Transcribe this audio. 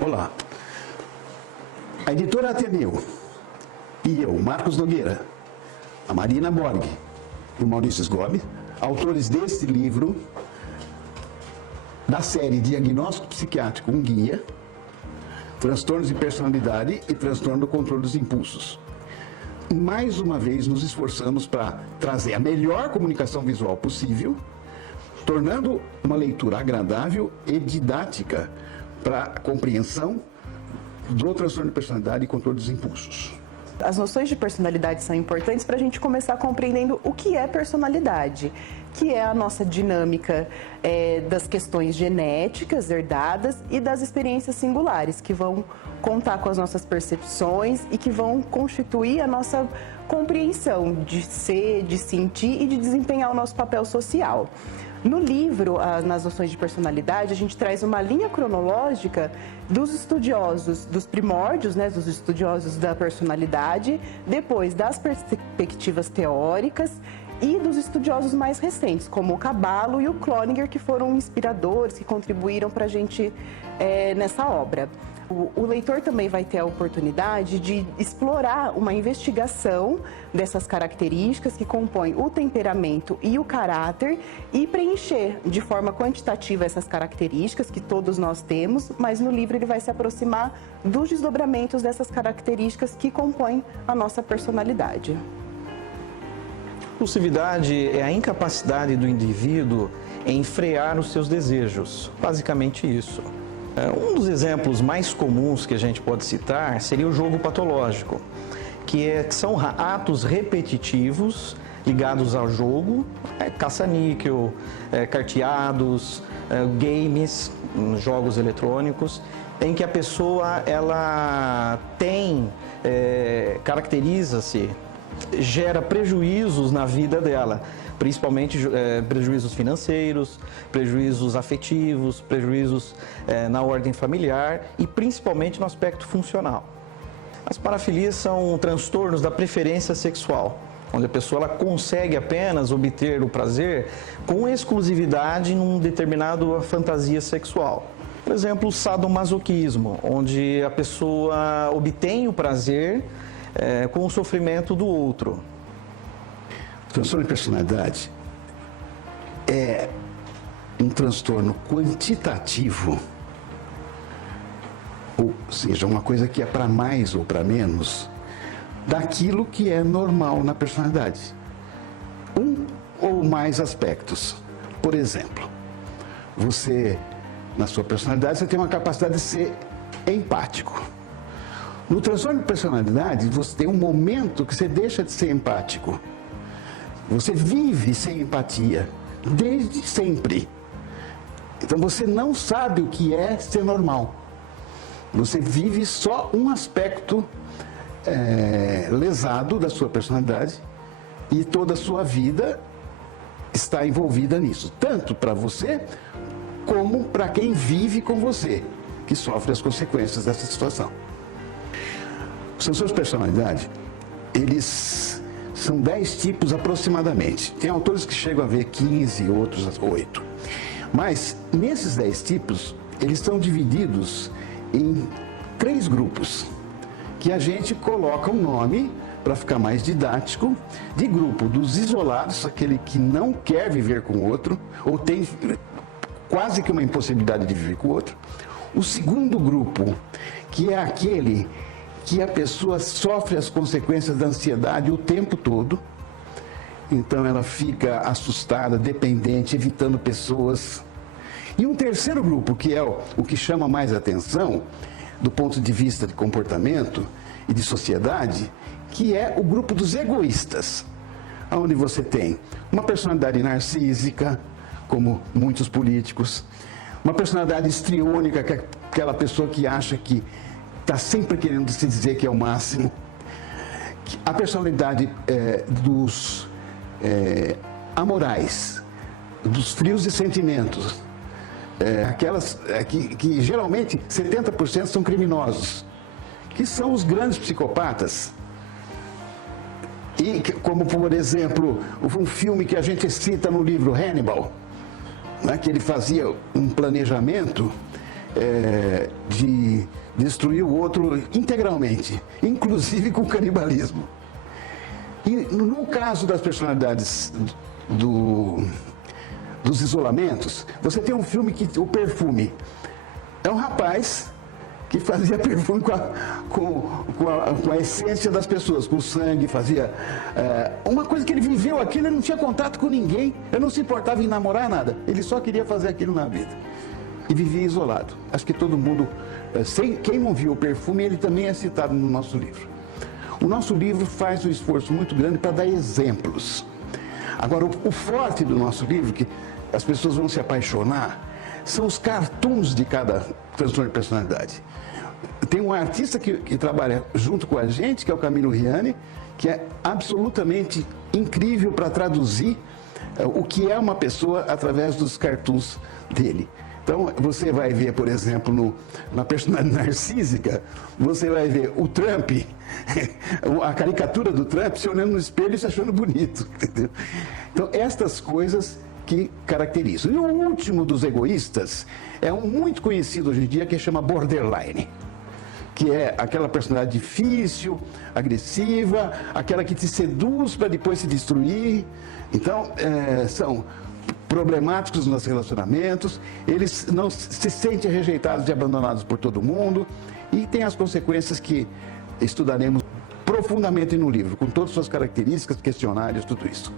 Olá. A editora Ateneu e eu, Marcos Nogueira, a Marina Borg e o Maurício Sgobi, autores deste livro, da série Diagnóstico Psiquiátrico, um guia, transtornos de personalidade e transtorno do controle dos impulsos. Mais uma vez nos esforçamos para trazer a melhor comunicação visual possível, tornando uma leitura agradável e didática para a compreensão do transtorno de personalidade e controle dos impulsos. As noções de personalidade são importantes para a gente começar compreendendo o que é personalidade, que é a nossa dinâmica das questões genéticas herdadas e das experiências singulares, que vão contar com as nossas percepções e que vão constituir a nossa compreensão de ser, de sentir e de desempenhar o nosso papel social. No livro, nas noções de personalidade, a gente traz uma linha cronológica dos estudiosos, dos primórdios, dos estudiosos da personalidade, depois das perspectivas teóricas e dos estudiosos mais recentes, como o Caballo e o Cloninger, que foram inspiradores, que contribuíram para a gente nessa obra. O leitor também vai ter a oportunidade de explorar uma investigação dessas características que compõem o temperamento e o caráter e preencher de forma quantitativa essas características que todos nós temos, mas no livro ele vai se aproximar dos desdobramentos dessas características que compõem a nossa personalidade. Impulsividade é a incapacidade do indivíduo em frear os seus desejos, basicamente isso. Um dos exemplos mais comuns que a gente pode citar seria o jogo patológico, que são atos repetitivos ligados ao jogo, caça-níquel, carteados, games, jogos eletrônicos, em que a pessoa ela caracteriza-se, gera prejuízos na vida dela, principalmente prejuízos financeiros, prejuízos afetivos, prejuízos na ordem familiar e principalmente no aspecto funcional. As parafilias são transtornos da preferência sexual, onde a pessoa ela consegue apenas obter o prazer com exclusividade em uma determinada fantasia sexual. Por exemplo, o sadomasoquismo, onde a pessoa obtém o prazer com o sofrimento do outro. O transtorno de personalidade é um transtorno quantitativo, ou seja, uma coisa que é para mais ou para menos daquilo que é normal na personalidade. Um ou mais aspectos. Por exemplo, você, na sua personalidade, você tem uma capacidade de ser empático. No transtorno de personalidade, você tem um momento que você deixa de ser empático. Você vive sem empatia, desde sempre. Então você não sabe o que é ser normal. Você vive só um aspecto lesado da sua personalidade e toda a sua vida está envolvida nisso. Tanto para você, como para quem vive com você, que sofre as consequências dessa situação. Os transtornos de personalidade, eles são 10 tipos aproximadamente. Tem autores que chegam a ver 15, outros 8. Mas, nesses 10 tipos, eles estão divididos em 3 grupos, que a gente coloca um nome, para ficar mais didático, de grupo dos isolados, aquele que não quer viver com o outro, ou tem quase que uma impossibilidade de viver com o outro. O segundo grupo, que é aquele que a pessoa sofre as consequências da ansiedade o tempo todo, então ela fica assustada, dependente, evitando pessoas. E um terceiro grupo, que é o que chama mais atenção, do ponto de vista de comportamento e de sociedade, que é o grupo dos egoístas, onde você tem uma personalidade narcísica, como muitos políticos, uma personalidade histriônica, que é aquela pessoa que acha que está sempre querendo se dizer que é o máximo. A personalidade dos amorais, dos frios de sentimentos, aquelas que geralmente 70% são criminosos, que são os grandes psicopatas. E como, por exemplo, um filme que a gente cita no livro Hannibal, né, que ele fazia um planejamento de destruir o outro integralmente, inclusive com canibalismo. E no caso das personalidades dos isolamentos, você tem um filme o Perfume. É um rapaz que fazia perfume com a essência das pessoas, com o sangue, fazia uma coisa que ele viveu aquilo, ele não tinha contato com ninguém, ele não se importava em namorar nada, ele só queria fazer aquilo na vida. E vivia isolado. Acho que todo mundo, quem não viu o Perfume, ele também é citado no nosso livro. O nosso livro faz um esforço muito grande para dar exemplos. Agora, o forte do nosso livro, que as pessoas vão se apaixonar, são os cartoons de cada transtorno de personalidade. Tem um artista que trabalha junto com a gente, que é o Camilo Riani, que é absolutamente incrível para traduzir o que é uma pessoa através dos cartoons dele. Então, você vai ver, por exemplo, na personalidade narcísica, você vai ver o Trump, a caricatura do Trump, se olhando no espelho e se achando bonito, entendeu? Então, estas coisas que caracterizam. E o último dos egoístas é um muito conhecido hoje em dia, que chama borderline, que é aquela personalidade difícil, agressiva, aquela que te seduz para depois se destruir. Então, são problemáticos nos relacionamentos, eles não se sentem rejeitados e abandonados por todo mundo, e tem as consequências que estudaremos profundamente no livro, com todas as suas características, questionários, tudo isso.